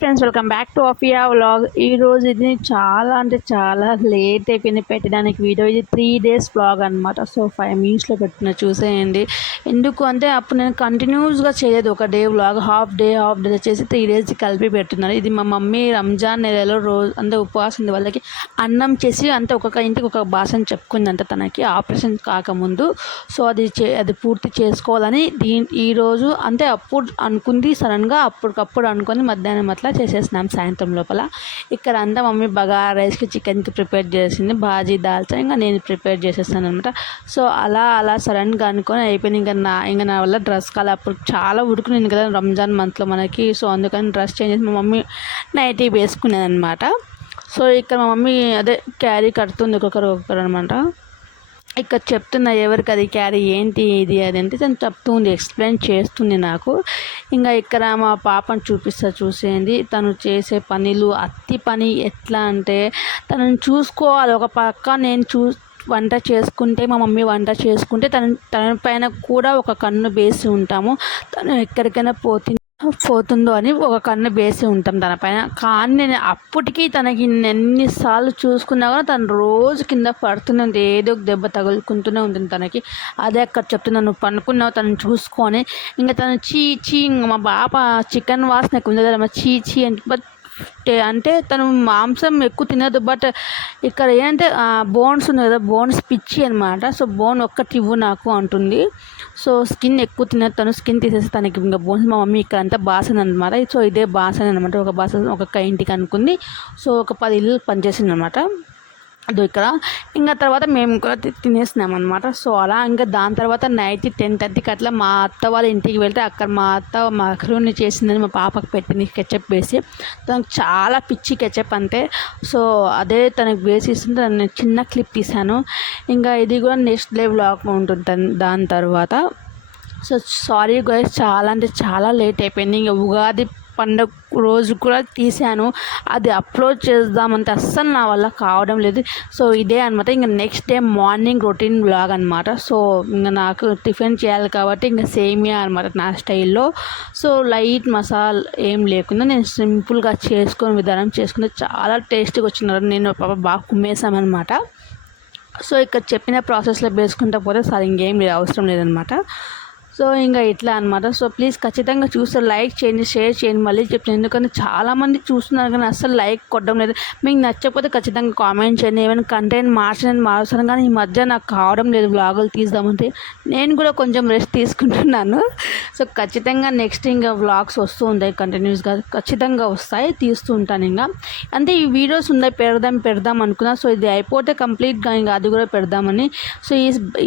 Friends, welcome back to Apphia vlog. ఈరోజు ఇది చాలా అంటే చాలా లేట్ అయిపోయింది పెట్టడానికి వీడియో. ఇది 3 days వ్లాగ్ అనమాట. సో 5 minutesలో పెట్టుకున్న, చూసేయండి. ఎందుకు అంటే అప్పుడు నేను కంటిన్యూస్గా చేయలేదు, ఒక డే వ్లాగ్ హాఫ్ డే చేసి 3 days కలిపి పెట్టున్నాను. ఇది మా మమ్మీ రంజాన్ నెలలో రోజు అంటే ఉపవాసం ఉంది వాళ్ళకి, అన్నం చేసి అంటే ఒక్కొక్క ఇంటికి ఒక భాష చెప్పుకుంది అంట తనకి ఆపరేషన్ కాకముందు. సో అది పూర్తి చేసుకోవాలని ఈరోజు అంటే అప్పుడు అనుకుంది, సడన్గా అప్పటికప్పుడు అనుకొని మధ్యాహ్నం అట్లా చేసేసినాం సాయంత్రం లోపల. ఇక్కడ అంతా మమ్మీ బగారా రైస్కి చికెన్కి ప్రిపేర్ చేసింది, బాజీ దాల్చా ఇంకా నేను ప్రిపేర్ చేసేస్తాను అనమాట. సో అలా సడన్గా అనుకొని అయిపోయింది. ఇంకా నా వల్ల డ్రెస్ కాలే, అప్పుడు చాలా ఉడుకునేది కదా రంజాన్ మంత్లో మనకి. సో అందుకని డ్రెస్ చేంజ్ చేసి మా మమ్మీ నైటీ వేసుకునేది అనమాట. సో ఇక్కడ మా మమ్మీ అదే క్యారీ కడుతుంది ఒక్కొక్కరు అనమాట. ఇక్కడ చెప్తున్నా ఎవరికి అది క్యారీ ఏంటి ఇది అది అంటే తను చెప్తుంది, ఎక్స్ప్లెయిన్ చేస్తుంది నాకు. ఇంకా ఇక్కడ మా పాపను చూసేయండి. తను చేసే పనులు అత్తి పని ఎట్లా అంటే తనని చూసుకోవాలి. ఒక పక్క నేను వంట చేసుకుంటే మా మమ్మీ వంట చేసుకుంటే తన పైన కూడా ఒక కన్ను వేసి ఉంటాము. తను ఎక్కడికైనా పోతుందో అని ఒక కన్ను వేసి ఉంటాం తన పైన. కానీ నేను అప్పటికీ తనకి ఎన్నిసార్లు చూసుకున్నా కూడా తను రోజు కింద పడుతుంది, ఏదో ఒక దెబ్బ తగులుకుంటూనే ఉంటుంది తనకి. అదే అక్కడ చెప్తున్నా, నువ్వు పనుకున్నావు తను చూసుకొని. ఇంకా తను చీ మా పాప చికెన్ వాసన ఎక్కువ ఉంది కదా చీ అంటే తను మాంసం ఎక్కువ తినదు. బట్ ఇక్కడ ఏంటంటే బోన్స్ ఉంది కదా, బోన్స్ పిచ్చి అనమాట. సో బోన్ ఒక్కటి ఇవ్వు నాకు అంటుంది. సో స్కిన్ ఎక్కువ తినదు తను, స్కిన్ తీసేసి తనకి ఇంకా బోన్స్. మా మమ్మీ ఇక్కడ అంతా బాసన అనమాట. సో ఇదే బాసన అనమాట, ఒక బాసన ఒక్కొక్క ఇంటికి అనుకుంది. సో ఒక 10 ఇల్లు పనిచేసింది అనమాట. అది ఇక్కడ ఇంకా తర్వాత మేము కూడా తినేసినాం అనమాట. సో అలా ఇంకా దాని తర్వాత నైట్ 10:30కి అట్లా మా అత్త వాళ్ళ ఇంటికి వెళ్తే అక్కడ మా అత్త మక్రూని చేసిందని మా పాపకు పెట్టింది కెచప్ వేసి. తనకు చాలా పిచ్చి కెచప్ అంటే. సో అదే తనకు వేసి ఇస్తుంటే నేను చిన్న క్లిప్ తీశాను. ఇంకా ఇది కూడా నెక్స్ట్ డే వ్లాగ్ ఉంటుంది దాని తర్వాత. సో సారీ గైస్, చాలా అంటే చాలా లేట్ అయిపోయింది. ఇంకా ఉగాది పండుగ రోజు కూడా తీశాను, అది అప్లోడ్ చేద్దామంటే అస్సలు నా వల్ల కావడం లేదు. సో ఇదే అనమాట. ఇంకా next day morning routine vlog అనమాట. సో ఇంకా నాకు టిఫిన్ చేయాలి కాబట్టి ఇంకా సేమియా అనమాట నా స్టైల్లో. సో లైట్ మసాలా ఏం లేకుండా నేను సింపుల్గా విధానం చేసుకుని చాలా టేస్టీగా వచ్చినారు. నేను బాగా కుమ్మేసామన్నమాట. సో ఇక్కడ చెప్పిన ప్రాసెస్లో వేసుకుంటా పోతే సార్ ఇంకేం అవసరం లేదనమాట. సో ఇంకా ఇట్లా అనమాట. సో ప్లీజ్ ఖచ్చితంగా చూస్తే లైక్ చేయండి, షేర్ చేయండి. మళ్ళీ చెప్తాను, ఎందుకంటే చాలామంది చూస్తున్నారు కానీ అస్సలు లైక్ కొట్టడం లేదు. మీకు నచ్చకపోతే ఖచ్చితంగా కామెంట్ చేయండి. ఏమైనా కంటెంట్ మారుస్తాను కానీ ఈ మధ్య నాకు కావడం లేదు వ్లాగులు తీద్దామంటే. నేను కూడా కొంచెం రెస్ట్ తీసుకుంటున్నాను. సో ఖచ్చితంగా నెక్స్ట్ ఇంకా వ్లాగ్స్ వస్తూ ఉంటాయి కంటిన్యూస్గా, ఖచ్చితంగా వస్తాయి, తీస్తూ ఉంటాను. ఇంకా అంటే ఈ వీడియోస్ ఉన్నాయి పెడదాం అనుకున్నా. సో ఇది అయిపోతే కంప్లీట్గా ఇంకా అది కూడా పెడదామని. సో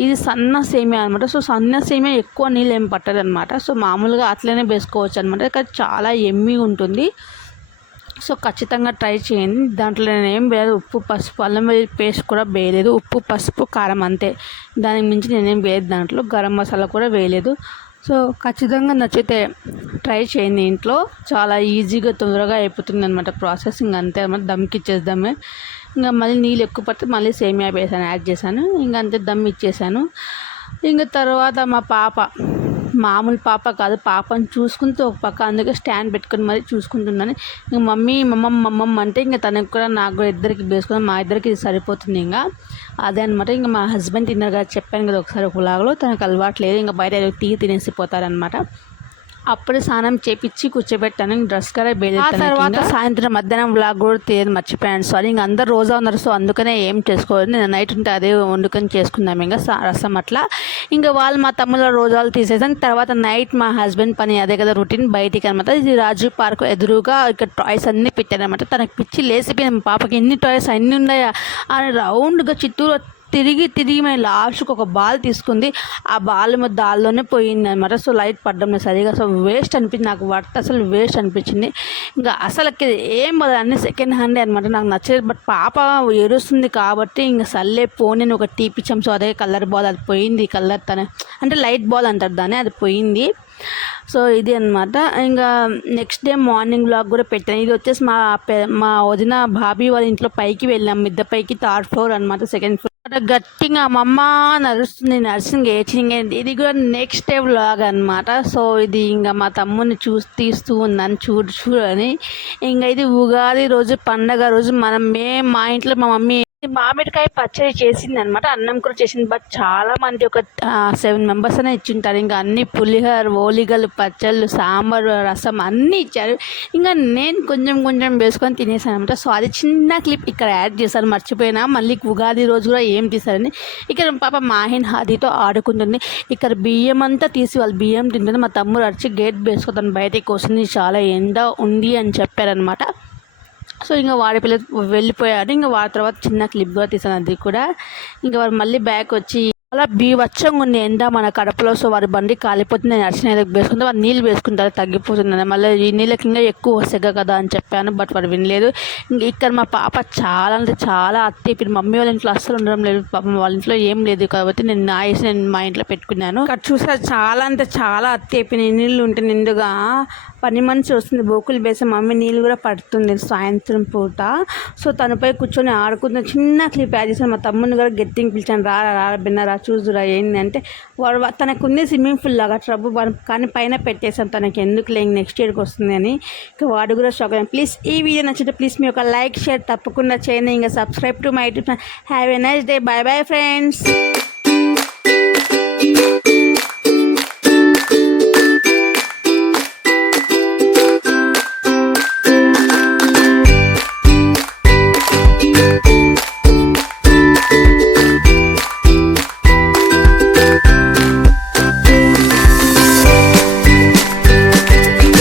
ఇది సన్న సేమియా అనమాట. సో సన్న సేమియా ఎక్కువ నీళ్ళు ఏం పట్టదు అనమాట. సో మామూలుగా అట్లనే వేసుకోవచ్చు అనమాట. కానీ చాలా ఎమ్మీగా ఉంటుంది. సో ఖచ్చితంగా ట్రై చేయండి. దాంట్లో నేను ఏం వేయలేదు, ఉప్పు పసుపు అల్లం వెల్లుల్లి పేస్ట్ కూడా వేయలేదు, ఉప్పు పసుపు కారం అంతే. దానికి మించి నేనేం వేయలేదు, దాంట్లో గరం మసాలా కూడా వేయలేదు. సో ఖచ్చితంగా నచ్చితే ట్రై చేయండి ఇంట్లో. చాలా ఈజీగా తొందరగా అయిపోతుంది అనమాట ప్రాసెసింగ్, అంతే అనమాట. దమ్కి ఇచ్చేద్దామే. ఇంకా మళ్ళీ నీళ్ళు ఎక్కువ పడితే మళ్ళీ సేమియా యాడ్ చేశాను. ఇంకా అంతే దమ్ ఇచ్చేసాను. ఇంకా తర్వాత మా పాప మామూలు పాప కాదు, పాపను చూసుకుంటూ ఒక పక్క అందుకే స్టాండ్ పెట్టుకుని మరీ చూసుకుంటున్నాను. ఇంక మమ్మమ్మ అంటే ఇంకా తనకు కూడా నాకు కూడా ఇద్దరికి వేసుకుని మా ఇద్దరికి సరిపోతుంది. ఇంకా అదే అనమాట. ఇంకా మా హస్బెండ్ తిన్నారు కదా, చెప్పాను కదా ఒకసారి ఒకలాగలో, తనకు అలవాటు లేదు. ఇంకా బయట టీ తినేసిపోతారనమాట. అప్పుడే స్నానం చేపించి కూర్చోబెట్టాను. డ్రెస్ కూడా బయలుదేరి. ఆ తర్వాత సాయంత్రం మధ్యాహ్నం వ్లాగ్ కూడా తీయదు, మర్చిపోయాను సారీ. ఇంకా అందరు రోజా ఉన్నారు, సో అందుకనే ఏం చేసుకోవాలి. నేను నైట్ ఉంటే అదే వండుకొని చేసుకుందాం ఇంకా రసం అట్లా. ఇంకా వాళ్ళు మా తమ్ముళ్ళ రోజాలు తీసేసాను. తర్వాత నైట్ మా హస్బెండ్ పని అదే కదా రొటీన్, బయటికి అనమాట. ఇది రాజు పార్క్ ఎదురుగా ఇక్కడ టాయ్స్ అన్నీ పెట్టారనమాట. తనకు పిచ్చి లేసిపోయింది, పాపకి ఎన్ని టాయ్స్ అన్నీ ఉన్నాయా అని రౌండ్గా చిత్తూరు తిరిగి మేము లాస్ట్కి ఒక బాల్ తీసుకుంది. ఆ బాల్ దాల్లోనే పోయింది అనమాట. సో లైట్ పడ్డం సరిగా. సో వేస్ట్ అనిపించింది నాకు, అసలు వేస్ట్ అనిపించింది. ఇంకా అసలుకి ఏం అన్ని సెకండ్ హ్యాండే అనమాట, నాకు నచ్చలేదు. బట్ పాప ఏడుస్తుంది కాబట్టి ఇంకా సర్లే పోనీ ఒక తీపిచ్చాం. సో అదే కలర్ బాల్, అది పోయింది. కలర్ అంటే లైట్ బాల్ అంటారు దాన్ని, అది పోయింది. సో ఇది అనమాట. ఇంకా నెక్స్ట్ డే మార్నింగ్ వ్లాగ్ కూడా పెట్టాను. ఇది వచ్చేసి మా వదిన భాబీ వాళ్ళ ఇంట్లో పైకి వెళ్ళాం, మిద్దె పైకి 3rd floor అనమాట. సెకండ్ ఫ్లోర్ గట్టిగా మా అమ్మ నడుస్తుంది నర్సింగ్ ఏచింగ్ ఇది కూడా నెక్స్ట్ డే వ్లాగ్ అనమాట. సో ఇది ఇంకా మా తమ్ముడిని తీస్తూ ఉందని చూడని. ఇంకా ఇది ఉగాది రోజు పండగ రోజు మా ఇంట్లో మా మమ్మీ మామిడికాయ పచ్చడి చేసింది అనమాట. అన్నం కూడా చేసింది. బట్ చాలా మంది ఒక 7 మెంబర్స్ అనే ఇచ్చింటారు. ఇంకా అన్ని పులిహోర, ఓలిగలు, పచ్చళ్ళు, సాంబారు, రసం అన్నీ ఇచ్చారు. ఇంకా నేను కొంచెం వేసుకొని తినేసాను అనమాట. సో అది చిన్న క్లిప్ ఇక్కడ యాడ్ చేశాను, మర్చిపోయినా. మళ్ళీ ఉగాది రోజు కూడా ఏం తీశారని. ఇక్కడ పాప మాహిన్ హాదీతో ఆడుకుంటుంది. ఇక్కడ బియ్యం అంతా తీసి వాళ్ళు బియ్యం తింటుంది. మా తమ్ముడు అరిచి గేట్ వేసుకోతాను బయటకు వస్తుంది, చాలా ఎండ ఉంది అని చెప్పారనమాట. సో ఇంకా వాడి పిల్ల వెళ్ళిపోయాడు. ఇంకా వాడి తర్వాత చిన్న క్లిప్ కూడా తీసాను, అది కూడా. ఇంకా వాడు మళ్ళీ బ్యాక్ వచ్చి అలా బీవచ్చంగా ఉంది ఎండ మన కడపలో. సో వారి బండి కాలిపోతుంది, నేను అరిచిన ఏదో వేసుకుంటే వాడు నీళ్ళు వేసుకుంటారు తగ్గిపోతుంది. మళ్ళీ ఈ నీళ్ళకి ఇంకా ఎక్కువ సెగ కదా అని చెప్పాను, బట్ వాడు వినలేదు. ఇక్కడ మా పాప చాలా అంటే చాలా ఇప్పుడు మమ్మీ వాళ్ళ ఇంట్లో అస్సలు ఉండడం లేదు. పాపం వాళ్ళ ఇంట్లో ఏం లేదు కాబట్టి నేను మా ఇంట్లో పెట్టుకున్నాను. అక్కడ చూసా చాలా అంటే చాలా అయిపోయిన నీళ్ళు ఉంటే నిండుగా. పని మనిషి వస్తుంది బోకులు వేసి, మమ్మీ నీళ్ళు కూడా పడుతుంది సాయంత్రం పూట. సో తనపై కూర్చొని ఆడుకుంటున్న చిన్న క్లిప్ యాడ్ చేశాను. మా తమ్ముని కూడా గట్టిగా పిలిచాను, రా బిన్నరా చూసురా ఏంటంటే. వాడు తనకు ఉంది స్విమ్మింగ్ పూల్ లాగా ట్రబు, కానీ పైన పెట్టేసాను తనకి ఎందుకు లేని నెక్స్ట్ ఇయర్కి వస్తుంది అని. ఇంకా వాడు కూడా షాక్ అయ్యాను. ప్లీజ్ ఈ వీడియో నచ్చితే ప్లీజ్ మీ ఒక లైక్ షేర్ తప్పకుండా చేయండి. ఇంకా subscribe to my YouTube channel. Have a nice day. By bye friends.